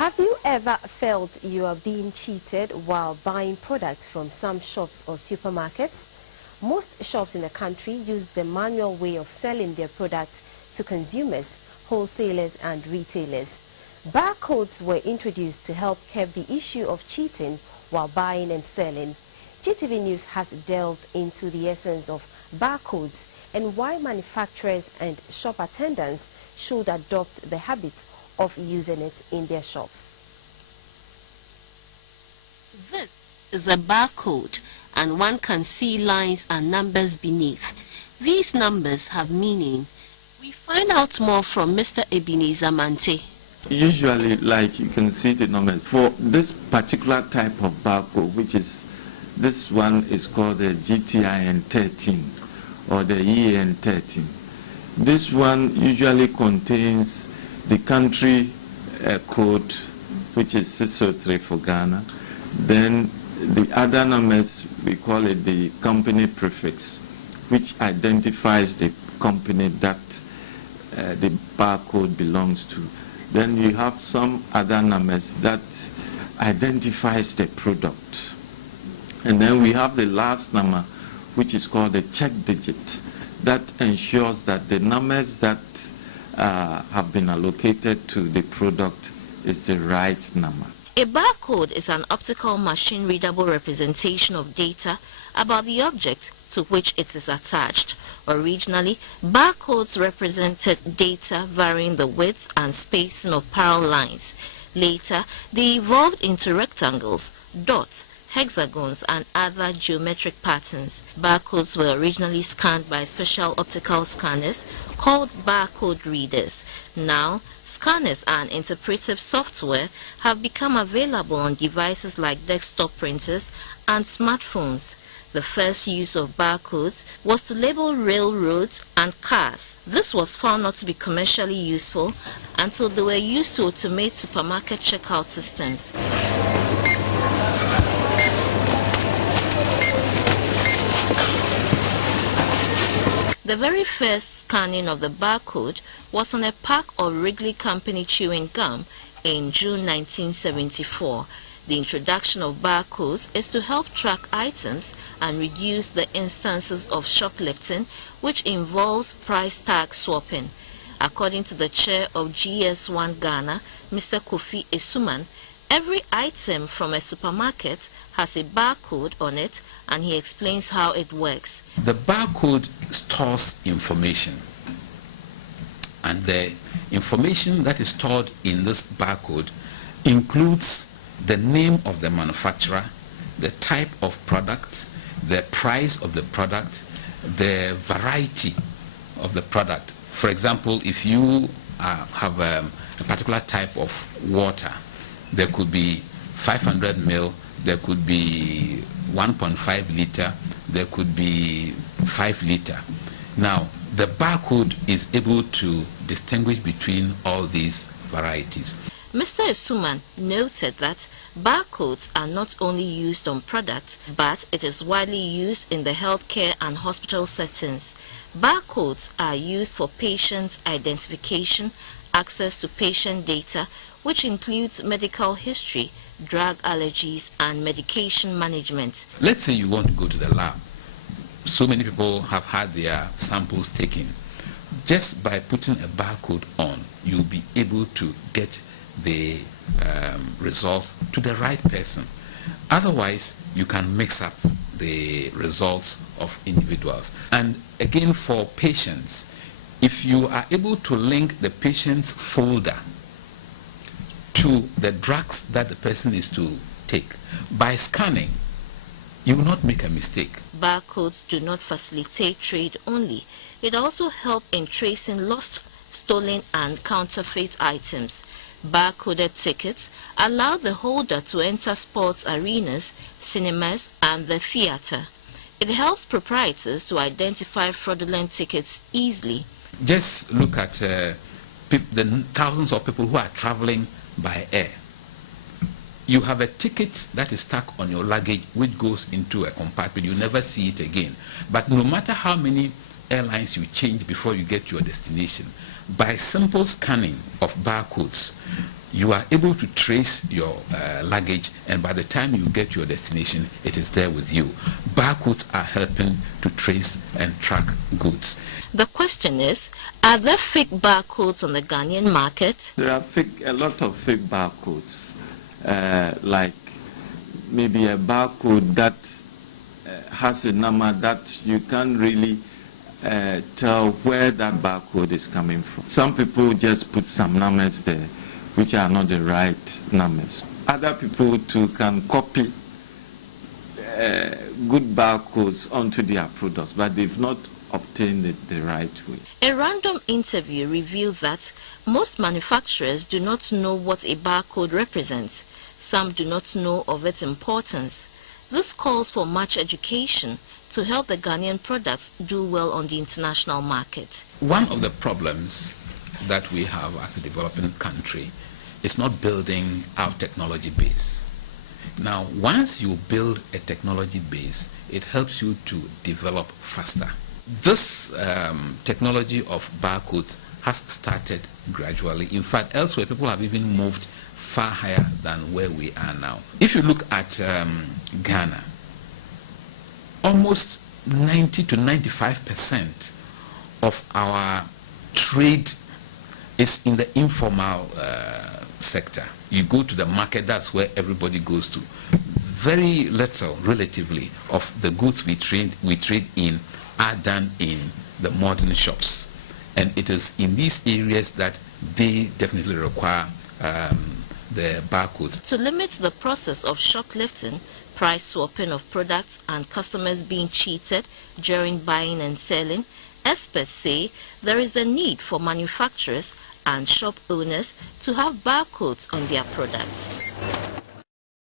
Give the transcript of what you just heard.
Have you ever felt you are being cheated while buying products from some shops or supermarkets? Most shops in the country use the manual way of selling their products to consumers, wholesalers and retailers. Barcodes were introduced to help curb the issue of cheating while buying and selling. GTV News has delved into the essence of barcodes and why manufacturers and shop attendants should adopt the habit of using it in their shops. This is a barcode, and one can see lines and numbers beneath. These numbers have meaning. We find out more from Mr. Ebenezer Mante. Usually, like you can see the numbers for this particular type of barcode, which is this one is called the GTIN 13 or the EN 13. This one usually contains the country code, which is 603 for Ghana. Then the other numbers, we call it the company prefix, which identifies the company that the barcode belongs to. Then you have some other numbers that identifies the product. And then we have the last number, which is called the check digit, that ensures that the numbers that have been allocated to the product is the right number. A barcode is an optical machine-readable representation of data about the object to which it is attached. Originally, barcodes represented data varying the width and spacing of parallel lines. Later, they evolved into rectangles, dots, hexagons and other geometric patterns. Barcodes were originally scanned by special optical scanners called barcode readers. Now, scanners and interpretive software have become available on devices like desktop printers and smartphones. The first use of barcodes was to label railroads and cars. This was found not to be commercially useful until they were used to automate supermarket checkout systems. The very first scanning of the barcode was on a pack of Wrigley Company chewing gum in June 1974. The introduction of barcodes is to help track items and reduce the instances of shoplifting, which involves price tag swapping. According to the chair of GS1 Ghana, Mr. Kofi Esuman, every item from a supermarket has a barcode on it, and he explains how it works. The barcode stores information, and the information that is stored in this barcode includes the name of the manufacturer, the type of product, the price of the product, the variety of the product. For example, if you have a particular type of water, there could be 500 ml, there could be 1.5 liter, there could be 5 liter. Now, the barcode is able to distinguish between all these varieties. Mr. Esuman noted that barcodes are not only used on products, but it is widely used in the healthcare and hospital settings. Barcodes are used for patient identification, access to patient data, which includes medical history, drug allergies, and medication management. Let's say you want to go to the lab. So many people have had their samples taken. Just by putting a barcode on, you'll be able to get the results to the right person. Otherwise, you can mix up the results of individuals. And again, for patients, if you are able to link the patient's folder to the drugs that the person is to take by scanning, you will not make a mistake. Barcodes do not facilitate trade only. It also helps in tracing lost, stolen and counterfeit items. Barcoded tickets allow the holder to enter sports arenas, cinemas and the theater. It helps proprietors to identify fraudulent tickets easily. Just look at the thousands of people who are traveling by air. You have a ticket that is stuck on your luggage which goes into a compartment. You never see it again. But no matter how many airlines you change before you get to your destination, by simple scanning of barcodes, you are able to trace your luggage, and by the time you get to your destination, it is there with you. Barcodes are helping to trace and track goods. The question is, are there fake barcodes on the Ghanaian market? There are a lot of fake barcodes, like maybe a barcode that has a number that you can't really tell where that barcode is coming from. Some people just put some numbers there which are not the right numbers. Other people too can copy good barcodes onto their products, but they've not obtained it the right way. A random interview revealed that most manufacturers do not know what a barcode represents. Some do not know of its importance. This calls for much education to help the Ghanaian products do well on the international market. One of the problems that we have as a developing country is not building our technology base. Now, once you build a technology base, it helps you to develop faster. This technology of barcodes has started gradually. In fact, elsewhere, people have even moved far higher than where we are now. If you look at Ghana, almost 90 to 95% of our trade is in the informal sector. You go to the market, that's where everybody goes to. Very little, relatively, of the goods we trade in are done in the modern shops. And it is in these areas that they definitely require the barcodes. To limit the process of shoplifting, price swapping of products, and customers being cheated during buying and selling, experts say there is a need for manufacturers and shop owners to have barcodes on their products.